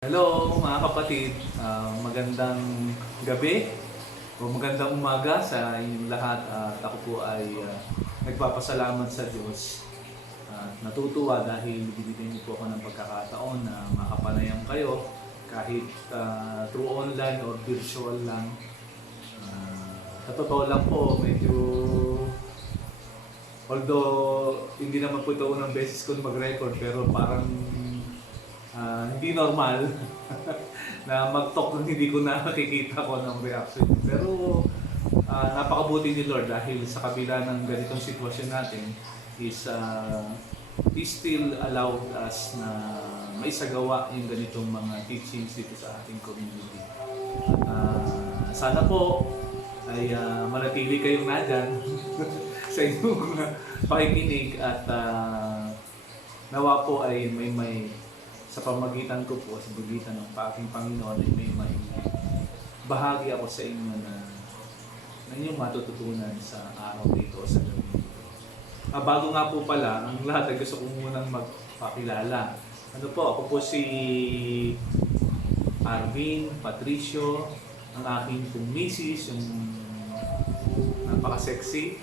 Hello mga kapatid, magandang gabi o magandang umaga sa inyong lahat at ako po ay nagpapasalamat sa Diyos at natutuwa dahil binigyan niyo po ako ng pagkakataon na makapanayam kayo kahit through online or virtual lang. Sa totoo lang po, medyo although hindi naman po ito unang beses ko mag-record pero parang hindi normal na mag-talk nung hindi ko nakikita ko ng reaction. Pero napakabuti ni Lord dahil sa kabila ng ganitong sitwasyon natin is He still allowed us na maisagawa yung ganitong mga teachings dito sa ating community. Sana po ay manatili kayong nadyan sa inyong pakikinig at nawa po ay may sa pamagitan ko po, sa pagitan ng aking Panginoon, ay may bahagi ako sa inyo na inyong matututunan sa araw dito, sa gabi dito. Bago nga po pala, ang lahat ay gusto ko munang magpakilala. Ano po, ako po si Arvin Patricio, ang aking pong misis, yung napaka-sexy.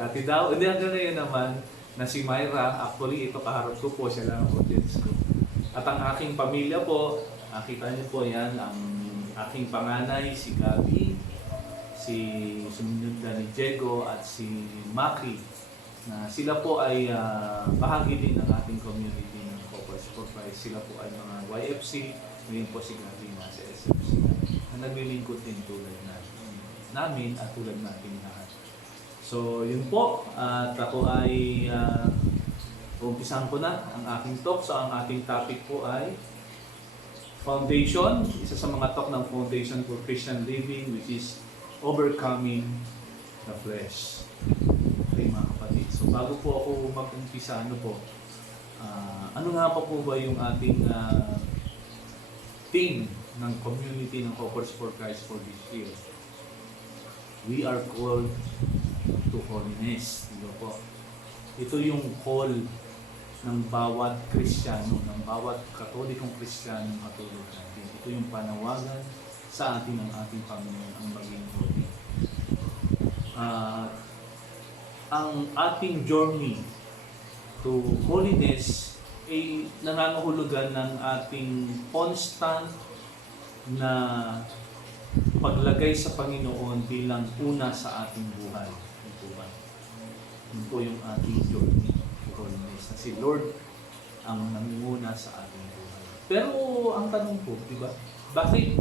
Dati daw, hindi hanggang ngayon naman, na si Myra. Actually, ito kaharap ko po, siya lang ang audience ko. At ang aking pamilya po, nakita niyo po yan, ang aking panganay, si Gabi, si sumunod na ni Diego at si Maki, na sila po ay bahagi din ng ating community ng Corporate Supervise. Sila po ay mga YFC, ngayon po si Gabi nasa SFC, na naglilingkod din tulad namin at tulad natin lahat. So, yun po. At ako ay umpisahan ko na ang aking talk. So, ang ating topic po ay Foundation. Isa sa mga talk ng Foundation for Christian Living, which is Overcoming the Flesh. Okay, mga kapatid. So, bago po ako mag-umpisa, ano nga pa po ba yung ating theme ng community ng Corporate for Christ for this year? We are called to holiness. Diba po? Ito yung call ng bawat Kristiyano, ng bawat Katolikong Kristiyano katulad natin. Ito yung panawagan sa atin ng ating Panginoon ang maging holy. Ang ating journey to holiness ay nangangahulugan ng ating constant na paglagay sa Panginoon bilang una sa ating buhay. Yun po yung ating journey to holiness. Si Lord ang nangunguna sa ating buhay. Pero ang tanong po, di ba? Bakit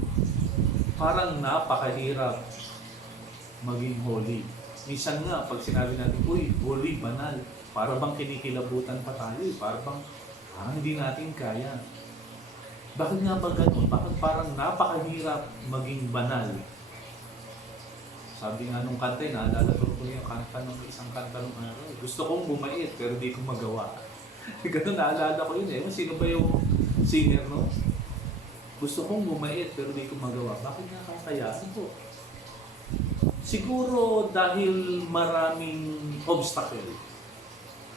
parang napakahirap maging holy? Minsan nga, pag sinabi natin, uy, holy, banal, para bang kinikilabutan pa tayo? Para bang hindi natin kaya? Bakit nga ba ganun? Bakit parang napakahirap maging banal? Sabi nga nung kanta, naalala ko yung kanta ng isang kanta nung araw. Gusto kong bumait pero di ko magawa. Ganun, naalala ko yun eh. Sino ba yung singer, no? Gusto kong bumait pero di ko magawa. Bakit nga kaya? Ano po? Siguro dahil maraming obstacle.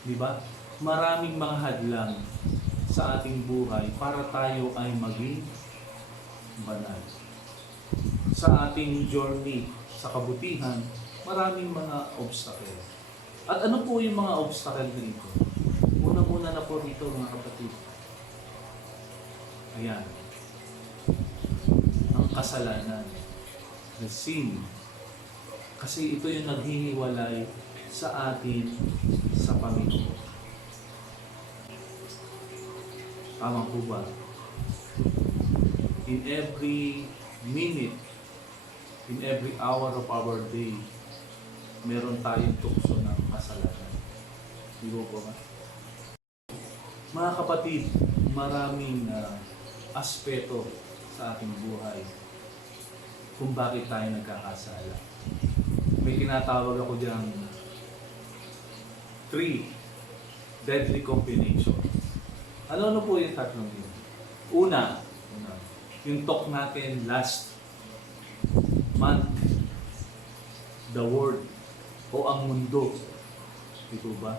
Di ba? Maraming mga hadlang sa ating buhay para tayo ay maging banal. Sa ating journey sa kabutihan, maraming mga obstacle. At ano po yung mga obstacle dito? Unang-una na po dito mga kapatid. Ayan. Ang kasalanan. The sin. Kasi ito yung naghihiwalay sa atin sa Panginoon. Tama po ba? In every minute, in every hour of our day, meron tayong tukso ng kasalanan. Di ba po ba? Mga kapatid, maraming aspeto sa ating buhay kung bakit tayo nagkakasala. May tinatawag ako diyang 3 deadly combination. Ano po yung tatlong yun? Una, yung talk natin last month, the world o ang mundo. Ito ba?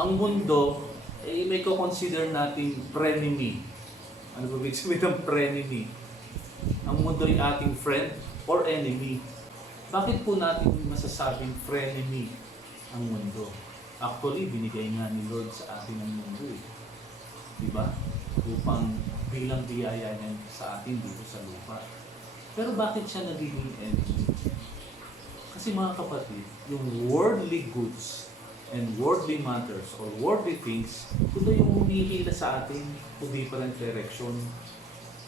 Ang mundo, may ko-consider natin frenemy Ano ba ibig sabihin ng frenemy? Ang mundo ay ating friend or enemy? Bakit po natin masasabing frenemy ang mundo? Actually, binigay nga ni Lord sa atin ang mundo eh. Diba? Upang bilang biyaya niya sa atin dito sa lupa. Pero bakit siya nagiging enemy? Kasi mga kapatid, yung worldly goods and worldly matters or worldly things, ito yung humihila sa atin to different direction.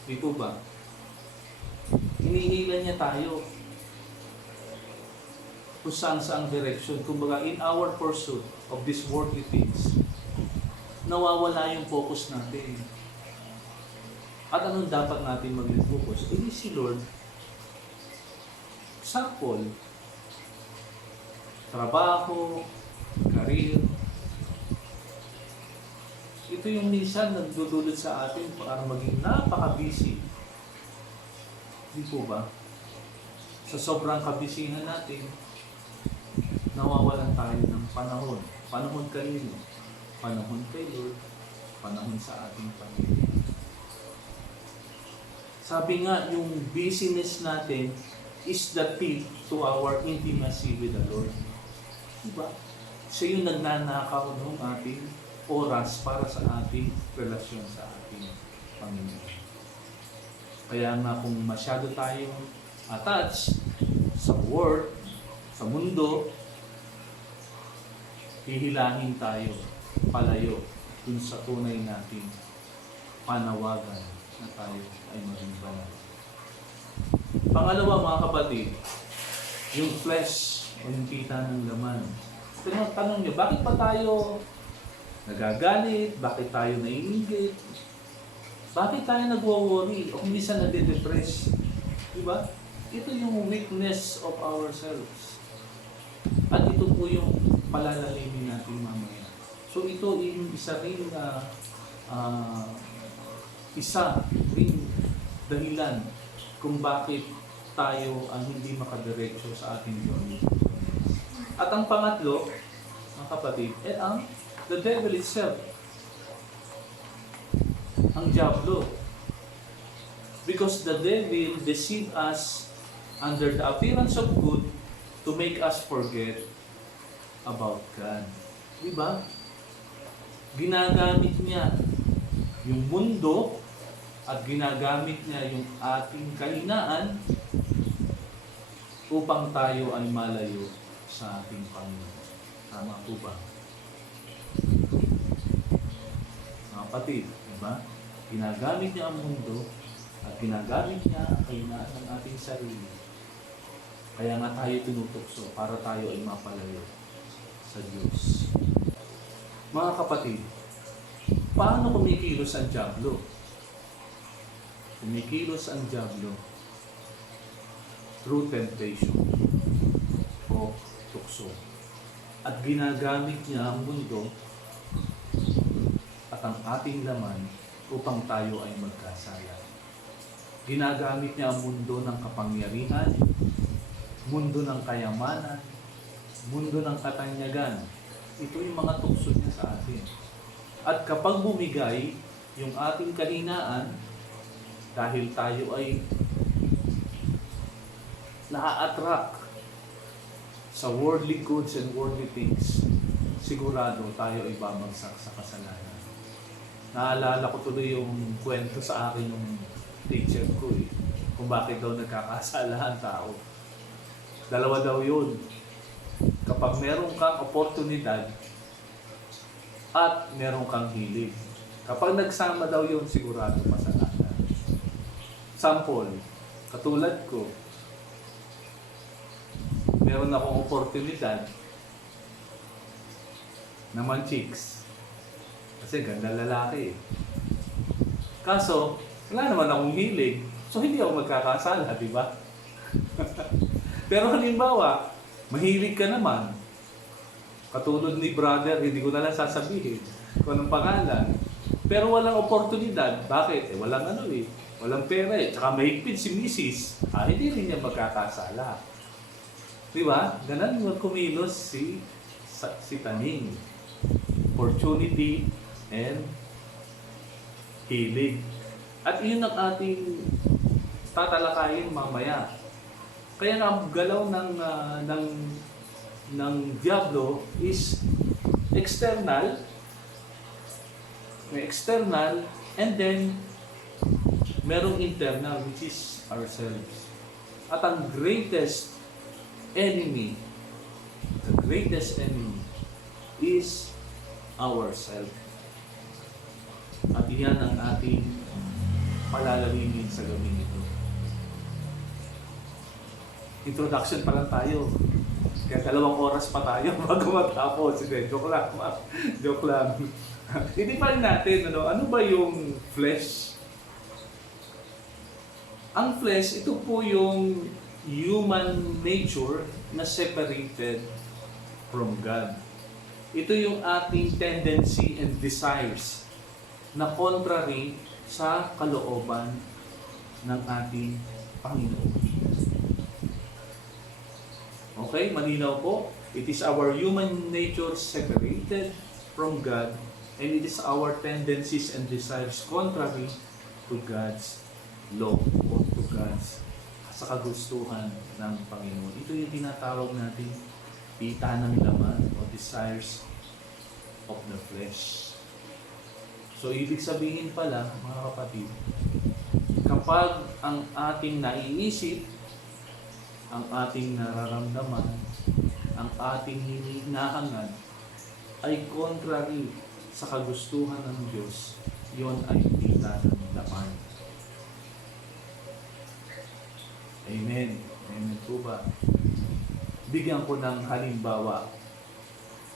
Di po ba? Hinihila niya tayo kung saan direction. Kumbaga, in our pursuit of these worldly things, nawawala yung focus natin. At anong dapat natin maging focus? Ini si Lord. Sample, trabaho, career. Ito yung minsan nagdudulot sa atin para maging napaka-busy. Di po ba? Sa sobrang kabisihan natin, nawawalan tayo ng panahon. Panahon kanino? Panahon kay Lord, panahon sa ating pamilya. Sabi nga, yung busyness natin is the key to our intimacy with the Lord. Diba? Siya yung nagnanakaw ng ating oras para sa ating relasyon sa ating Panginoon. Kaya nga kung masyado tayong attached sa world, sa mundo, hihilahin tayo, palayo dun sa tunay nating panawagan na tayo ay maging banal. Pangalawa mga kapatid, yung flesh o yung kita ng laman. Tanong nyo, bakit pa tayo nagagalit? Bakit tayo naiingit? Bakit tayo nagwo-worry? O minsan nade-depress? Diba? Ito yung weakness of ourselves. At ito po yung palalalimin natin mamaya. So ito yung isa rin dahilan kung bakit tayo ang hindi makadiretso sa ating journey. At ang pangatlo, mga kapatid, ang the devil itself. Ang diablo. Because the devil deceived us under the appearance of good to make us forget about God. Diba? Ginagamit niya yung mundo at ginagamit niya yung ating kahinaan upang tayo ay malayo sa ating Panginoon. Tama po ba? Mga kapatid, diba? Ginagamit niya ang mundo at ginagamit niya ang kahinaan ng ating sarili. Kaya nga tayo tinutokso para tayo ay mapalayo sa Diyos. Mga kapatid, paano kumikilos ang diablo? Kumikilos ang diablo through temptation o tukso. At ginagamit niya ang mundo at ang ating laman upang tayo ay magkasala. Ginagamit niya ang mundo ng kapangyarihan, mundo ng kayamanan, mundo ng katanyagan. Ito yung mga tukso niya sa atin. At kapag bumigay yung ating kahinaan, dahil tayo ay na-attract sa worldly goods and worldly things, sigurado tayo ay babagsak sa kasalanan. Naalala ko tuloy yung kwento sa akin ng teacher ko kung bakit daw nagkakasala ang tao. Dalawa daw yun. Kapag meron kang oportunidad at meron kang hilig. Kapag nagsama daw yun, sigurado masalanan. Sample, katulad ko, meron akong oportunidad naman chicks. Kasi ganda lalaki. Kaso, wala naman akong hilig. So, hindi ako magkakasala, di ba? Pero halimbawa, mahilig ka naman. Katulad ni brother, hindi ko na lang sasabihin kung anong pangalan. Pero walang oportunidad. Bakit? Walang walang pera Tsaka mahigpit si misis. Hindi rin niya magkakasala. Di ba? Ganun yung kumilos si Taning. Opportunity and hilig. At iyon ang ating tatalakayin mamaya. Kaya nga ang galaw ng Diablo is external, may external, and then merong internal, which is ourselves. At ang greatest enemy is ourselves. At iyan ang ating palalawinin sa gawin ito. Introduction pa lang tayo. Kaya 2 oras pa tayo bago matapos. Joke lang. Joke lang. Hindi pa rin natin, ano ba yung flesh? Ang flesh, ito po yung human nature na separated from God. Ito yung ating tendency and desires na contrary sa kalooban ng ating Panginoon. Okay, malinaw po. It is our human nature separated from God, and it is our tendencies and desires contrary to God's law o to God's sa kagustuhan ng Panginoon. Ito yung tinatawag natin pita ng laman o desires of the flesh. So, ibig sabihin pala, mga kapatid, kapag ang ating naiisip, ang ating nararamdaman, ang ating hinahangad ay contrary sa kagustuhan ng Diyos, yon ay pita ng laman. Amen. Amen po ba? Bigyan ko ng halimbawa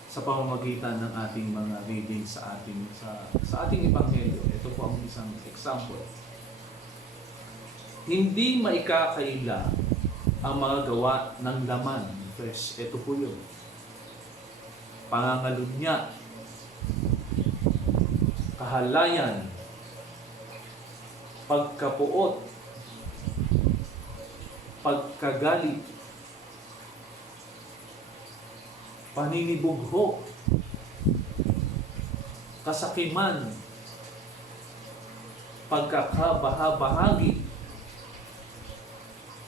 sa pamamagitan ng ating mga reading sa ating ebanghelyo. Ito po ang isang example. Hindi maikakaila ang mga gawa ng laman. Fresh. Ito po yun. Pangangalunya, kahalayan, pagkapuot, pagkagalit, paninibugho, kasakiman, pagkakabahabahagi,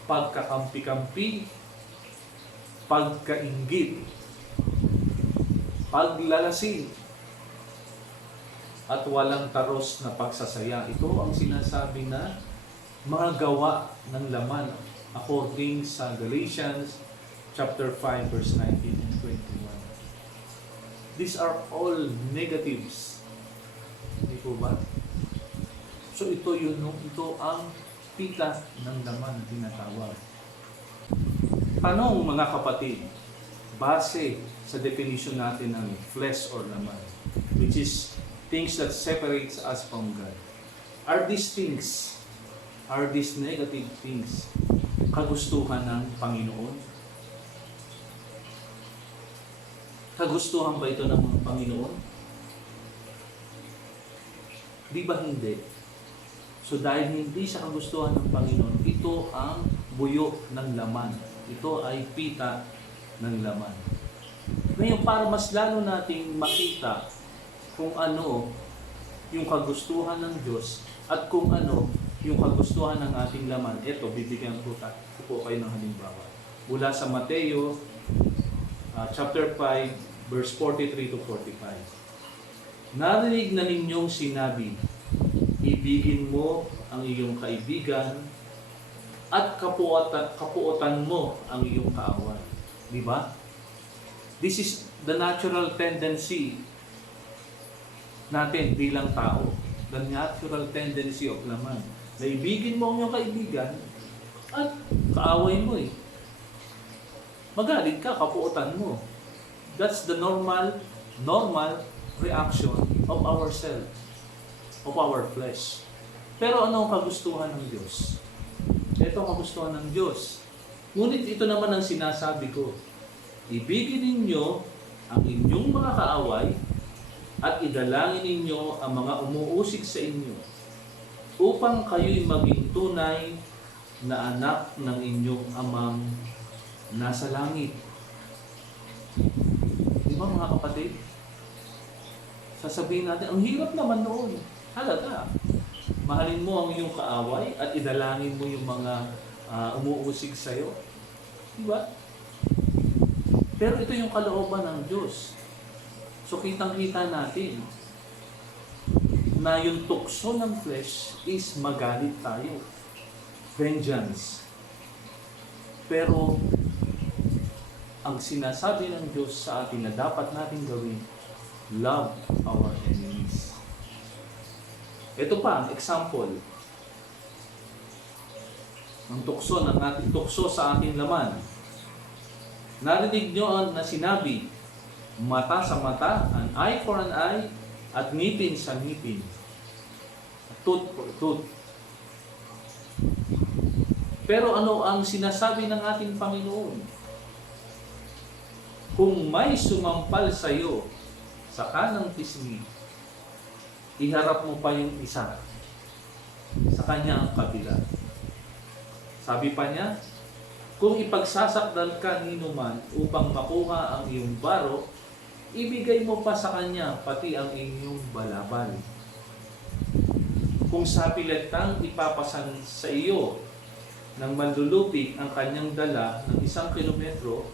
pagkakampi-kampi, pagkainggit, paglalasing, at walang taros na pagsasaya. Ito ang sinasabi na mga gawa ng laman according sa Galatians chapter 5 verse 19 and 21. These are all negatives. Hindi po ba? So ito ang pita ng laman na tinatawag. Tanong mga kapatid, base sa definition natin ng flesh or laman, which is things that separates us from God. Are these negative things, kagustuhan ng Panginoon? Kagustuhan ba ito ng Panginoon? Di ba hindi? So dahil hindi siya kagustuhan ng Panginoon, ito ang buyo ng laman. Ito ay pita ng laman. Ngayon, para mas lalo nating makita kung ano yung kagustuhan ng Diyos at kung ano yung kagustuhan ng ating laman, ito, bibigyan ko po kayo ng halimbawa. Mula sa Mateo chapter 5, verse 43 to 45. Narinig na ninyong sinabi, ibigin mo ang iyong kaibigan at kapuotan mo ang iyong kaaway. Di ba? This is the natural tendency natin bilang tao. The natural tendency of laman. Na ibigin mo ang iyong kaibigan at kaaway mo . Magalit ka, kapuotan mo. That's the normal reaction of ourselves, of our flesh. Pero ano ang kagustuhan ng Diyos? Ito ang kagustuhan ng Diyos. Ngunit ito naman ang sinasabi ko. Ibigin ninyo ang inyong mga kaaway at idalangin ninyo ang mga umuusig sa inyo upang kayo'y maging tunay na anak ng inyong amang nasa langit. Di ba mga kapatid? Sasabihin natin, ang hirap naman noon. Halaga. Mahalin mo ang iyong kaaway at idalangin mo yung mga umuusig sa'yo. Diba? Pero ito yung kalooban ng Diyos. So kitang-kita natin na yung tukso ng flesh is magalit tayo. Vengeance. Pero ang sinasabi ng Diyos sa atin na dapat natin gawin, love our enemies. Ito pa, ang example ng tukso ng ating tukso sa ating laman. Narinig nyo na sinabi, mata sa mata, an eye for an eye, at ngipin sa ngipin. Tooth for tooth. Pero ano ang sinasabi ng ating Panginoon? Kung may sumampal sa iyo sa kanang pisngi, iharap mo pa yung isa sa kanya ang kabila. Sabi pa niya, kung ipagsasakdal ka nino man upang makuha ang iyong baro, ibigay mo pa sa kanya pati ang inyong balabal. Kung sa piletang ipapasan sa iyo ng manlulupig ang kanyang dala ng 1 kilometro,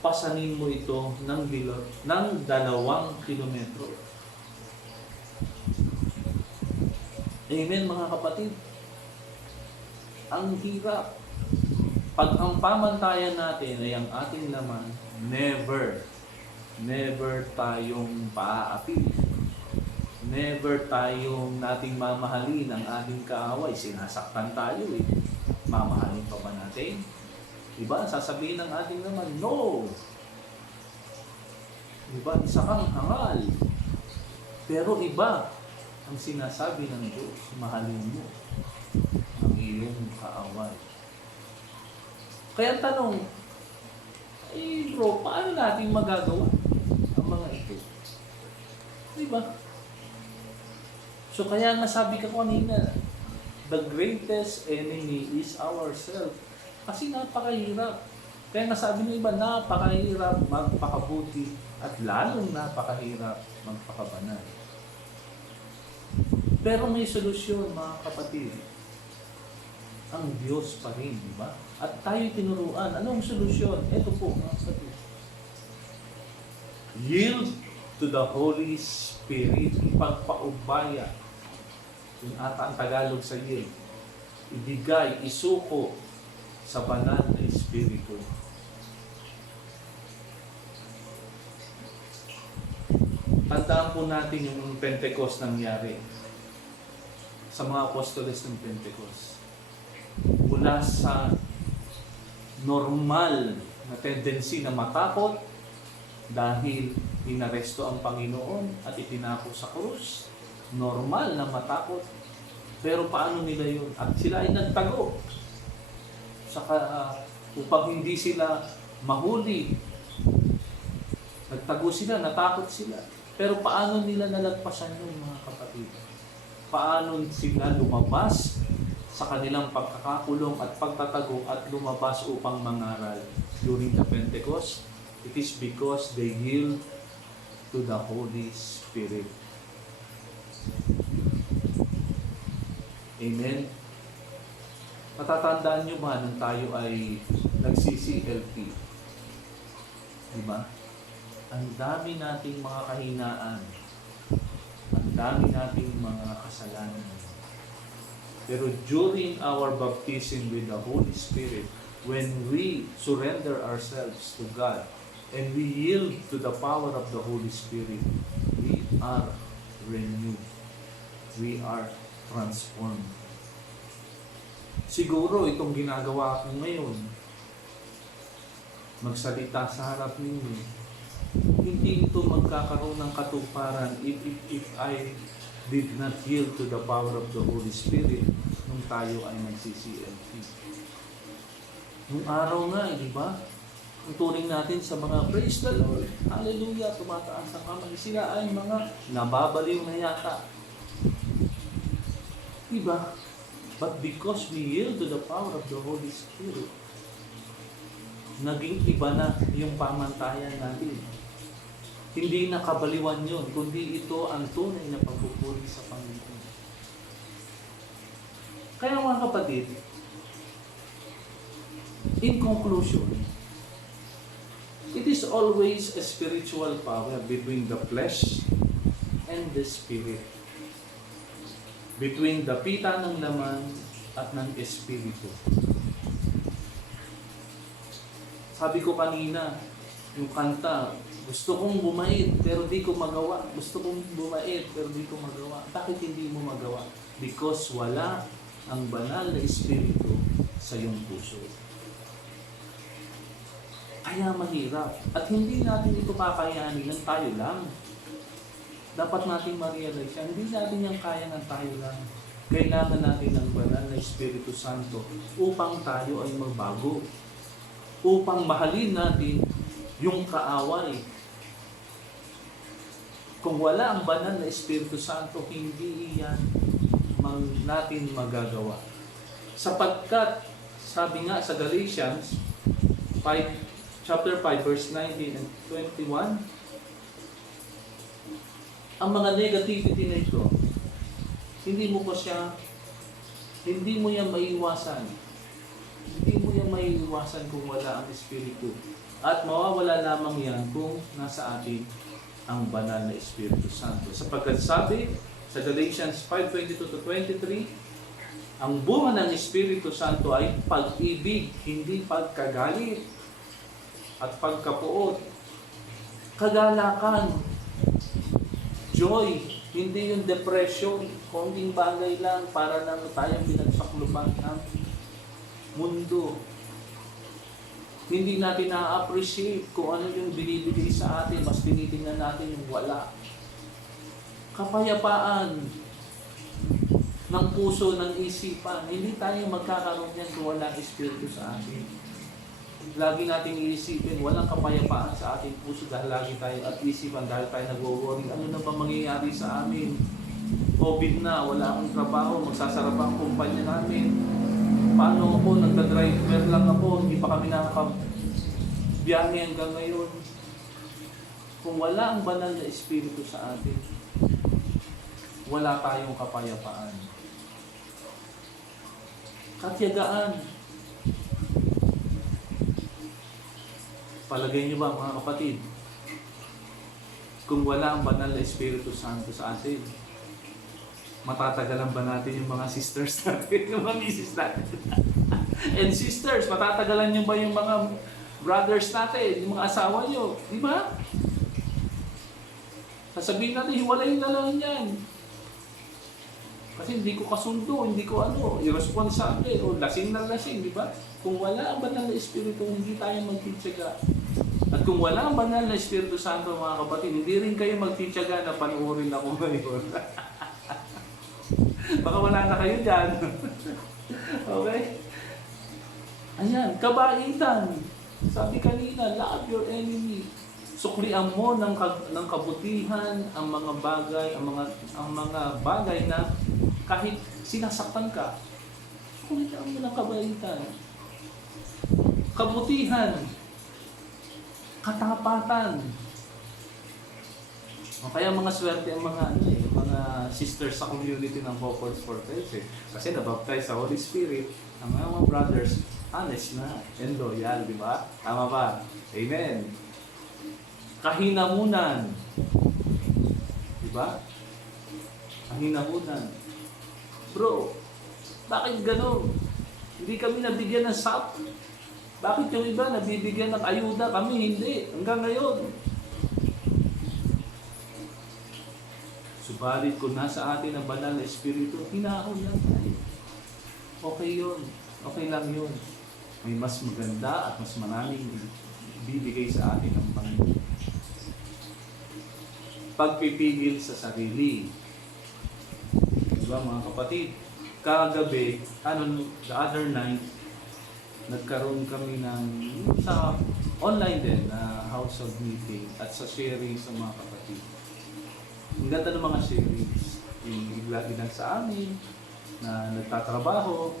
pasanin mo ito ng 2 kilometro. Amen mga kapatid. Ang hirap. Pag ang pamantayan natin ay ang ating laman, never tayong paaapi. Never tayong nating mamahalin ang ating kaaway. Sinasaktan tayo eh. Mamahalin pa ba natin? Diba? Sasabihin ng ating laman, no! Diba? Isa kang hangal. Pero iba ang sinasabi ng Diyos, mahalin mo ang iyong kaaway. Kaya tanong, bro, paano natin magagawa ang mga ito? Diba? So kaya nga sabi ka kanina, the greatest enemy is ourselves. Kasi napakahirap. Kaya nga sabi ng iba, napakahirap magpakabuti at lalong napakahirap magpakabanal. Pero may solusyon mga kapatid. Ang Diyos pa rin, di ba? At tayo tinuruan. Anong solusyon? Ito po, mga kapatid. Yield to the Holy Spirit. Ipagpaubaya. Yung ata ang Tagalog sa yield. Ibigay, isuko sa banal na Espiritu. Tandaan po natin yung Pentecost nangyari sa mga apostoles ng Pentecost. Mula sa normal na tendency na matakot dahil inaresto ang Panginoon at itinako sa krus. Normal na matakot. Pero paano nila yun? At sila ay nagtago. Saka upang hindi sila mahuli, nagtago sila, natakot sila. Pero paano nila nalagpasan yun, mga kapatid? Paano sila lumabas sa kanilang pagkakakulong at pagtatago at lumabas upang mangaral during the Pentecost? It is because they yield to the Holy Spirit. Amen? Matatandaan nyo ba nung tayo ay nag-CCLP? Diba? Ang dami nating mga kahinaan. Ang dami nating mga kasalanan. Pero during our baptism with the Holy Spirit, when we surrender ourselves to God and we yield to the power of the Holy Spirit, we are renewed. We are transformed. Siguro itong ginagawa ko ngayon, magsalita sa harap ninyo, hindi ito magkakaroon ng katuparan if I did not yield to the power of the Holy Spirit nung tayo ay nag-CCLP. Nung araw nga, di ba? Ang turing natin sa mga praise the Lord, hallelujah, tumataas ang kamay. Sila ay mga nababaliw na yata. Di ba? But because we yield to the power of the Holy Spirit, naging iba na yung pamantayan natin. Hindi na kabaliwan yun, kundi ito ang tunay na pagpupuri sa Panginoon. Kaya mga kapatid, in conclusion, it is always a spiritual power between the flesh and the spirit. Between the pita ng laman at ng espiritu. Sabi ko kanina, yung kanta, gusto kong bumait pero di ko magawa. Gusto kong bumait pero di ko magawa. Bakit hindi mo magawa? Because wala ang banal na espiritu sa iyong puso. Kaya mahirap. At hindi natin ito kakayanin ng tayo lang. Dapat natin ma-realize yan. Hindi natin yan kaya ng tayo lang. Kailangan natin ng banal na Espiritu Santo upang tayo ay magbago. Upang mahalin natin yung kaaway. Kung wala ang banal na Espiritu Santo, hindi yan natin magagawa. Sapagkat, sabi nga sa Galatians 5, chapter 5, verse 19 and 21, ang mga negativity na ito, hindi mo yan maiiwasan. Hindi mo yan maiiwasan kung wala ang Espiritu. At mawawala lamang yan kung nasa atin ang banal na Espiritu Santo. Sapagkat sabi sa Galatians 5:22-23, ang bunga ng Espiritu Santo ay pag-ibig, hindi pagkagalit at pagkapuot, kagalakan, joy, hindi yung depression, konting bagay lang para lang tayong pinagsaklupan ng mundo. Hindi natin na-appreciate kung ano yung binibigay sa atin, mas tinitingnan natin yung wala. Kapayapaan ng puso, ng isipan, hindi tayo magkakaroon yan kung walang Espiritu sa atin. Lagi natin iisipin, walang kapayapaan sa ating puso dahil lagi tayo at isipan dahil tayo nag-worry. Ano na ba mangyayari sa amin? COVID na, wala akong trabaho, magsasara pa ang kumpanya namin. Paano ako, nagda-driver lang ako, hindi pa kami nakakabiyahe hanggang ngayon. Kung wala ang banal na Espiritu sa atin, wala tayong kapayapaan. Katiyagaan. Palagay niyo ba mga kapatid, kung wala ang banal na Espiritu Santo sa atin, matatagalan ba natin yung mga sisters natin, yung mga misis natin? And sisters, matatagalan niyo ba yung mga brothers natin, yung mga asawa niyo? Di ba? Sasabihin natin, hiwalayin na lang yan. Kasi hindi ko kasundo, hindi ko irresponsable, o lasing na lasing, di ba? Kung wala ang banal na Espiritu, hindi tayo magtitsaga. At kung wala ang banal na Espiritu Santo, mga kapatid, hindi rin kayo magtitsaga na panuorin ako ngayon. Baka wala na kayo dyan. Okay? Ayan, kabaitan. Sabi kanina, love your enemy. Suklian mo ng kabutihan ang mga bagay na kahit sinasaktan ka, suklian mo ng kabaitan. Kabutihan, katapatan. O kaya mga swerte ang mga sisters sa community ng Bocors Fortes. Kasi nabaptize sa Holy Spirit, ang mga brothers, honest na and loyal, di ba? Tama ba? Amen. Kahinamunan. Di ba? Kahinamunan. Bro, bakit gano'n? Hindi kami nabigyan ng SAP. Bakit yung iba nabibigyan ng ayuda? Kami hindi. Hanggang ngayon. Subalit kung nasa atin ang banal na Espiritu, hinahon lang tayo. Okay yun. Okay lang yun. May mas maganda at mas maraming bibigay sa atin ang Panginoon. Pagpipigil sa sarili. Diba mga kapatid? Kagabi, the other night, nagkaroon kami ng sa online din na house of meeting at sa sharing sa mga kapatid. Ang ganda ng mga series. Yung ilan sa amin na nagtatrabaho,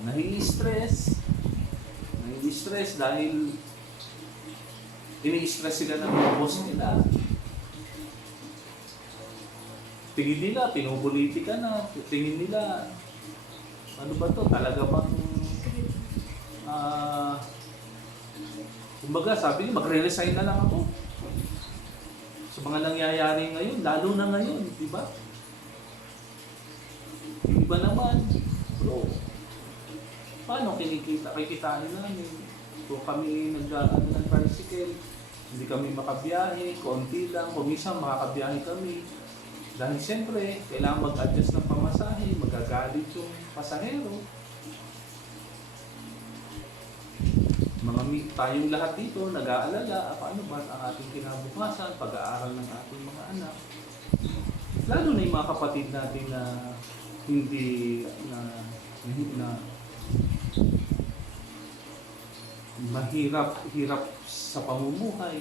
nai-stress dahil ini-stress sila ng mga boss nila. tingin nila, pinupolitika na, tingin nila, ano ba to, talaga bang, kumbaga sabi niya, magre-resign na lang ako. Sa mga nangyayari ngayon, lalo na ngayon, di ba? Yung iba naman, bro, paano kikitain namin? Kung kami nag-ano ng tricycle, hindi kami makabiyahe, konti lang, kung minsan makakabiyahe kami. Dahil siyempre, kailangan mag-adjust ng pamasahe, magagalit yung pasahero. Tayong lahat dito, nag-aalala, paano ba ang ating kinabukasan, pag-aaral ng ating mga anak. Lalo na yung mga kapatid natin na hindi na mahirap sa pamumuhay.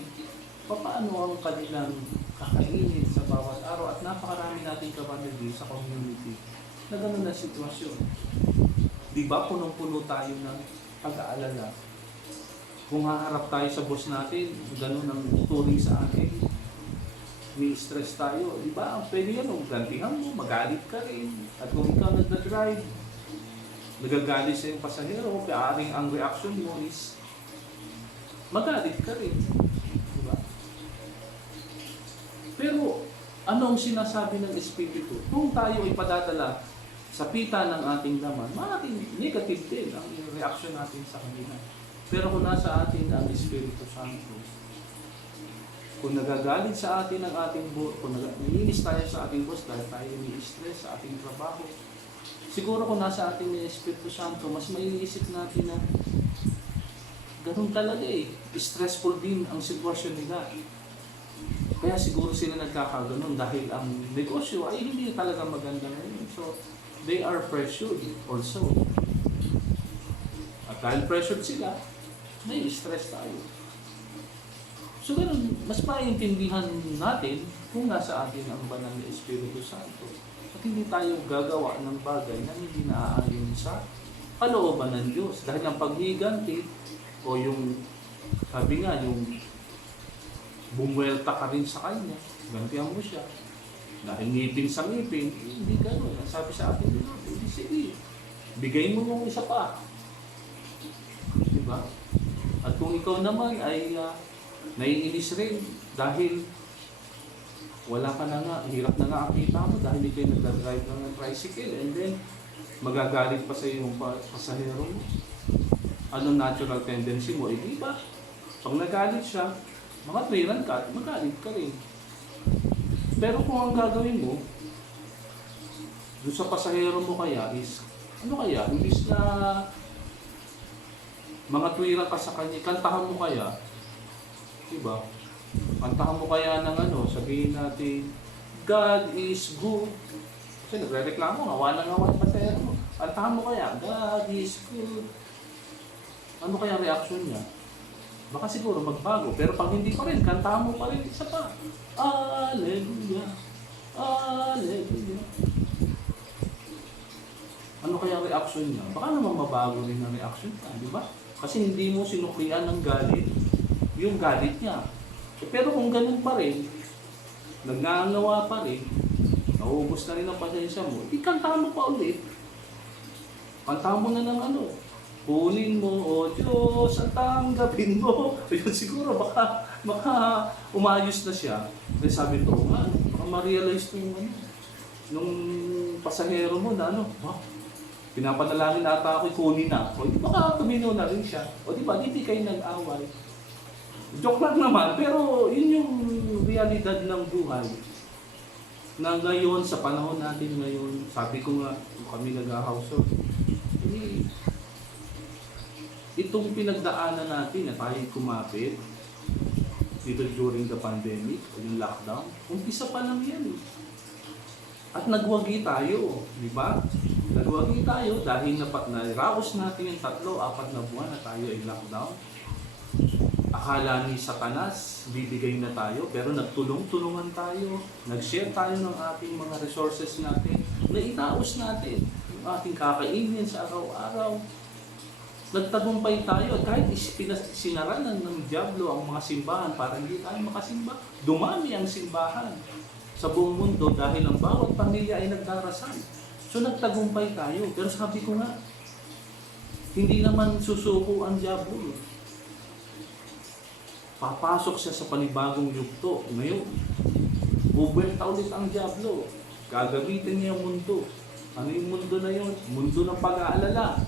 Paano ang kanilang kakainin sa bawat araw at napakarami nating kapatid sa community na gano'n na sitwasyon. Di ba punong-puno tayo ng pag-aalala? Kung haharap tayo sa boss natin, gano'n ang turing sa atin, may stress tayo. Di ba? Ang pwede yan, gantihan mo, magalit ka rin. At kung ikaw nagda-drive, nagagalit sa yung pasahero, kaya ang reaction mo is magalit ka rin. Di ba? Pero, ano ang sinasabi ng Espiritu? Kung tayo ay padadala sa pita ng ating laman, maaaring negative din ang reaction natin sa kanila. Pero kung nasa atin ang Espiritu Santo, kung nagagalit sa atin ang ating kung naiinis tayo sa ating boss dahil tayo ni-stress sa ating trabaho, siguro kung nasa atin ang Espiritu Santo, mas maiisip natin na ganun talaga stressful din ang sitwasyon nila. Kaya siguro sila nagkakaganon dahil ang negosyo ay hindi talaga maganda ngayon. So, they are pressured also. At dahil pressured sila, may stress tayo. So ganun, mas maiintindihan natin kung nasa atin ang banal na Espiritu Santo at hindi tayo gagawa ng bagay na hindi naaayon sa kalooban ng Diyos. Dahil ang paghiganti o yung, sabi nga, yung bumuelta ka rin sa Kanya, gantihan mo siya. Dahil ngipin sa ngipin, hindi ganun. Sabi sa atin, hindi sige. Bigay mo yung isa pa. Diba? At kung ikaw naman ay naiinis rin dahil wala ka na nga, hirap na nga ang kita mo dahil ikaw nagdadrive ng tricycle and then magagalit pa sa yung pasahero mo. Anong natural tendency mo? Di ba? Pag nagalit siya, makatwiran ka at magalit ka rin. Pero kung ang gagawin mo, doon sa pasahero mo kaya is, ano kaya, imbis na mga tuwira ka sa kanya, kantahan mo kaya, diba? Kantahan mo kaya ng ano, sabihin natin, God is good. Kasi nagre-reklamo, ngawa na ngawa yung pasahero mo. Kantahan mo kaya, God is good. Ano kaya reaction niya? Baka siguro magbago, pero pag hindi pa rin, kantahan mo pa rin isa pa. Hallelujah, Hallelujah. Ano kaya reaction niya? Baka naman mabago rin ang reaction niya, di ba? Kasi hindi mo sinuklian ng galit, yung galit niya. Pero kung ganun pa rin, nagngangawa pa rin, nauubos na rin ang pasensya mo, ikantahan mo pa ulit. Kantahan mo na ng ano, kunin mo, O Diyos, at tanggapin mo. Yun siguro, baka umayos na siya. Kaya sabi ko, baka ma-realize nung pasahero mo na ano, pinapanalangin ata ako kunin na. O di baka tumino na rin siya. O di ba, hindi kayo nag-away. Joke lang naman, pero yun yung realidad ng buhay. Na ngayon, sa panahon natin ngayon, sabi ko nga, kami nag-household, itong pinagdaanan natin na tayo kumapit dito during the pandemic o yung lockdown, umpisa pa lang yan. At nagwagi tayo, di ba? Nagwagi tayo dahil nairaos natin yung 3-4 na buwan na tayo ay lockdown. Akala ni Satanas, bibigay na tayo, pero nagtulong-tulungan tayo, nag-share tayo ng ating mga resources natin, na itaos natin yung ating kakainin sa araw-araw. Nagtagumpay tayo at kahit sinaranan ng Diablo ang mga simbahan para hindi tayo makasimba, dumami ang simbahan. sa buong mundo dahil ang bawat pamilya ay nagdarasal. So nagtagumpay tayo. Pero sabi ko nga, hindi naman susuko ang diablo. Papasok siya sa panibagong yugto. Ngayon, bubuelta ulit ang diablo. Gagamitin niya ang mundo. Ano yung mundo na yun? Mundo ng pag-aalala.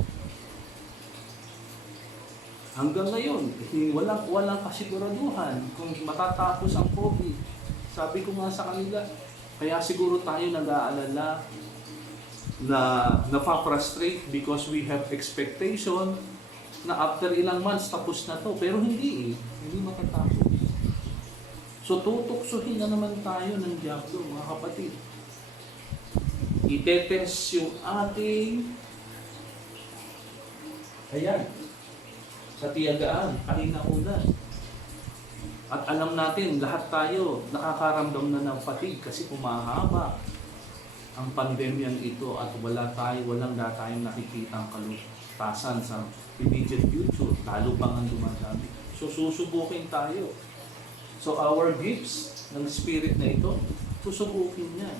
Hanggang ngayon, walang kasiguraduhan kung matatapos ang COVID. Sabi ko nga sa kanila, kaya siguro tayo nag-aalala na napafrustrate because we have expectation na after ilang months tapos na to. Pero hindi hindi matatapos. So tutuksuhin na naman tayo ng diablo, mga kapatid. Itetest yung ating katiyagaan, kahinaunan. At alam natin, lahat tayo nakakaramdam na ng fatigue kasi kumahaba ang pandemyang ito at walang tayong nakikita ang kalutasan sa immediate future, lalo pang ang dumadami. So susubukin tayo. So our gifts ng spirit na ito, susubukin yan.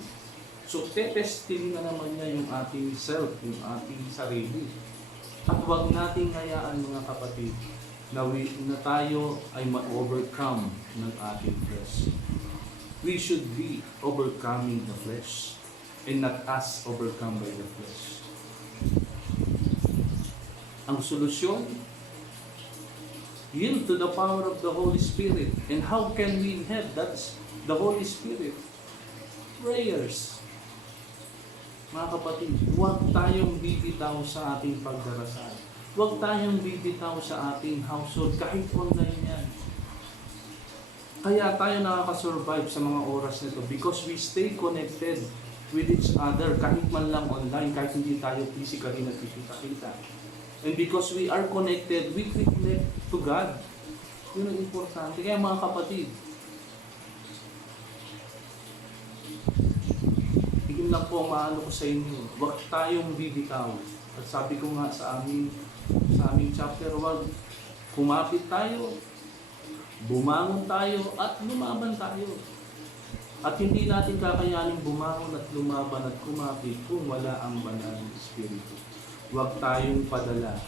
So tetesting na naman niya yung ating self, yung ating sarili. At huwag nating hayaan, mga kapatid, na tayo ay ma-overcome ng ating flesh. We should be overcoming the flesh and not us overcome by the flesh. Ang solusyon, yield to the power of the Holy Spirit. And how can we have that? The Holy Spirit. Prayers. Mga kapatid, huwag tayong bibitaw sa ating pagdarasal. Huwag tayong bibitaw sa ating household kahit online yan. Kaya tayo nakaka-survive sa mga oras nito because we stay connected with each other kahit man lang online, kahit hindi tayo physically nagkikita-kita. And because we are connected, we connect to God. Yun ang importante. Kaya mga kapatid, higit lang po ang maano ko sa inyo, huwag tayong bibitaw. At sabi ko nga sa aming chapter 1, kumapit tayo, bumangon tayo, at lumaban tayo. At hindi natin kakayanin bumangon at lumaban at kumapit kung wala ang banal na Espiritu. Huwag tayong padala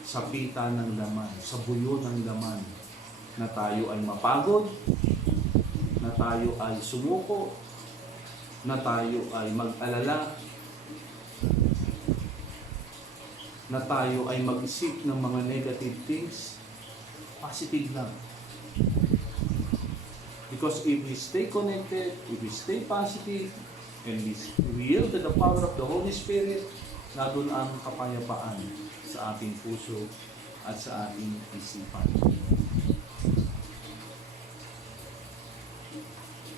sa pita ng laman, sa buyo ng laman, na tayo ay mapagod, na tayo ay sumuko, na tayo ay mag-alala, na tayo ay mag-isip ng mga negative things. Positive lang. Because if we stay connected, if we stay positive, and we yield to the power of the Holy Spirit, nandun ang kapayapaan sa ating puso at sa ating isipan.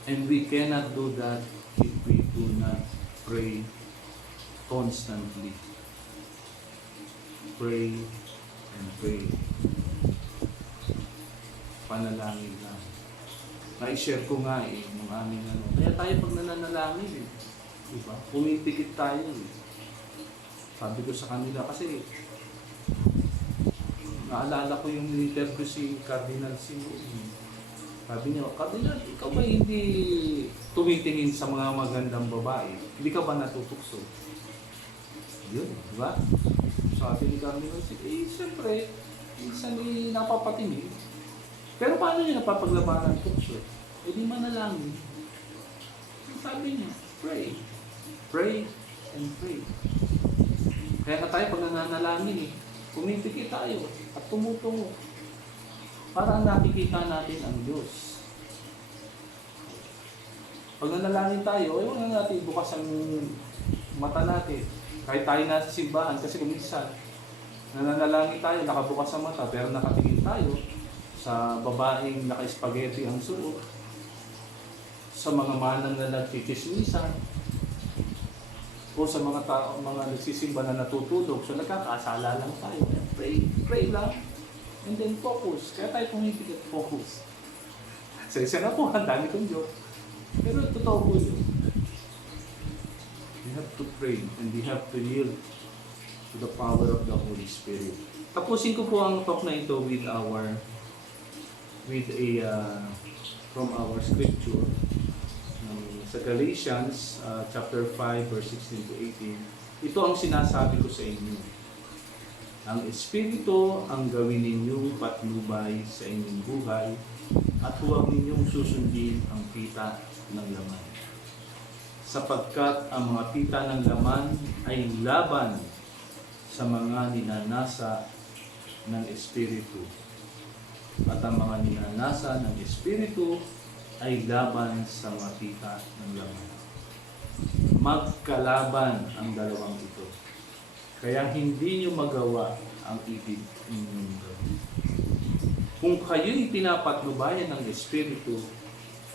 And we cannot do that if we do not pray constantly. Pray and pray. Panalangin lang. Na-share ko nga yung aming ano. Kaya tayo pag nananalangin diba? Pumipikit tayo Sabi ko sa kanila kasi naalala ko yung interview si Cardinal Simo. Sabi niya, Cardinal, ikaw ba hindi tumitingin sa mga magandang babae? Hindi ka ba natutukso? Yun, di ba? Sabi ni Cardinal Simo, siyempre, minsan napapatingin. Pero paano niya napapaglabanan ng tukso? Di manalangin. Sabi niya, pray. Pray and pray. Kaya na tayo pag nananalangin pumipikit tayo at tumutungo para nakikita natin ang Diyos. Pag nanalangin tayo, huwag na natin bukas ang mata natin. Kahit tayo nasa simbahan, kasi kuminsan, nananalangin tayo, nakabukas ang mata, pero nakatingin tayo sa babaeng naka-spaghetti ang suot, sa mga manang na nagkikismisan, o sa mga tao, mga nagsisimba na natutulog, so nagkakasala lang tayo. Pray lang, and then focus. Kaya tayo pumipigit focus. Sa isa na po, ang dami kong joke. Pero totoo po yun. We have to pray and we have to yield to the power of the Holy Spirit. Tapusin ko po ang talk na ito with from our scripture ng sa Galatians chapter 5 verse 16 to 18, ito ang sinasabi ko sa inyo. Ang Espiritu ang gawin ninyong patnubay sa inyong buhay at huwag ninyong susundin ang pita ng laman. Sapagkat ang mga pita ng laman ay laban sa mga ninanasa ng Espiritu. At ang mga ninanasa ng Espiritu ay laban sa mga pita ng laman. Magkalaban ang dalawang ito. Kaya hindi nyo magawa ang ibig ninyong gawin. Kung kayo'y pinapatnubayan ng Espiritu,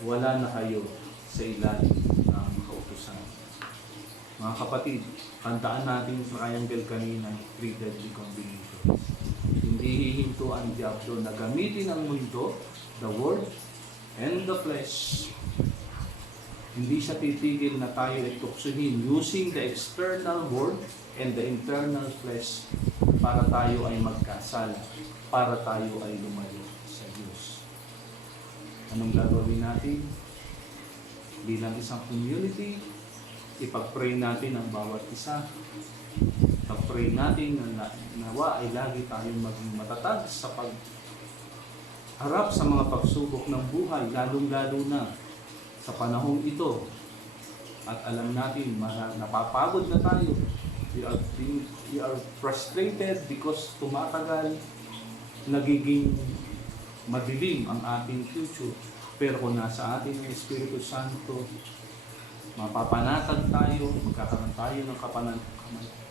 wala na kayo sa ilalim ng kautusan. Mga kapatid, kantaan natin sa triangle kanina, three deadly combinations. Hindi hihinto ang diablo na gamitin ang mundo, the world, and the flesh. Hindi siya titigil na tayo ay tuksuhin using the external world and the internal flesh para tayo ay magkasala, para tayo ay lumayo sa Diyos. Anong gagawin natin? Bilang isang community, ipag-pray natin ang bawat isa. Ipag-pray natin na nawa ay lagi tayong maging matatag sa pagharap sa mga pagsubok ng buhay, lalong-lalo na sa panahong ito. At alam natin, napapagod na tayo. We are frustrated because tumatagal, nagiging madilim ang ating future. Pero kung nasa atin ang Espiritu Santo, mapapanatag tayo, magkakaroon tayo ng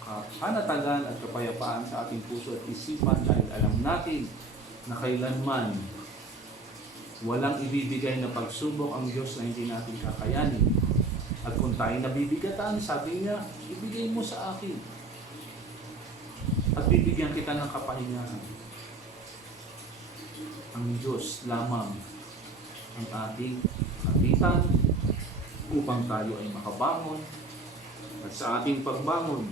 kapanatagan at kapayapaan sa ating puso at isipan dahil alam natin na kailanman walang ibibigay na pagsubok ang Diyos na hindi natin kakayanin. At kung tayo nabibigatan, sabi niya, ibigay mo sa akin. At bibigyan kita ng kapahingahan. Ang Diyos lamang ang ating kapitan upang tayo ay makabangon. At sa ating pagbangon,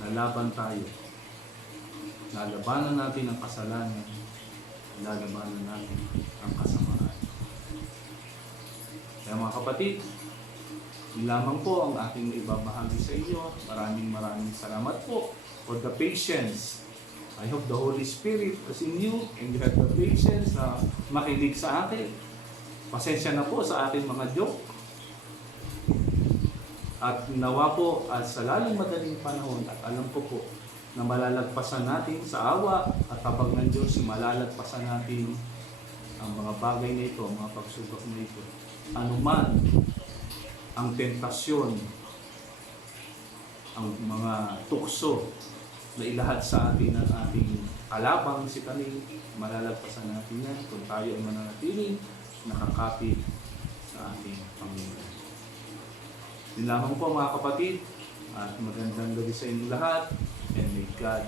lalaban tayo. Lalabanan natin ang kasalanan. Lalabanan natin ang kasamaan. Kaya mga kapatid, yun lamang po ang aking ibabahagi sa inyo. Maraming salamat po for the patience. I hope the Holy Spirit is in you and you have the patience na makinig sa akin. Pasensya na po sa ating mga joke. At nawa po at sa lalong madaling panahon at alam ko po na malalagpasan natin sa awa at habang ng Diyos, malalagpasan natin ang mga bagay na ito, ang mga pagsubok na ito. Ano man ang tentasyon, ang mga tukso na ilahat sa atin ng ating kalabang si Kani, malalagpasan natin yan kung tayo ay mananatiling nakakapit sa ating Panginoon. Yun lamang po mga kapatid, at magandang gabi sa inyo lahat, and may God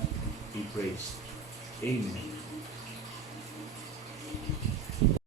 be praised. Amen.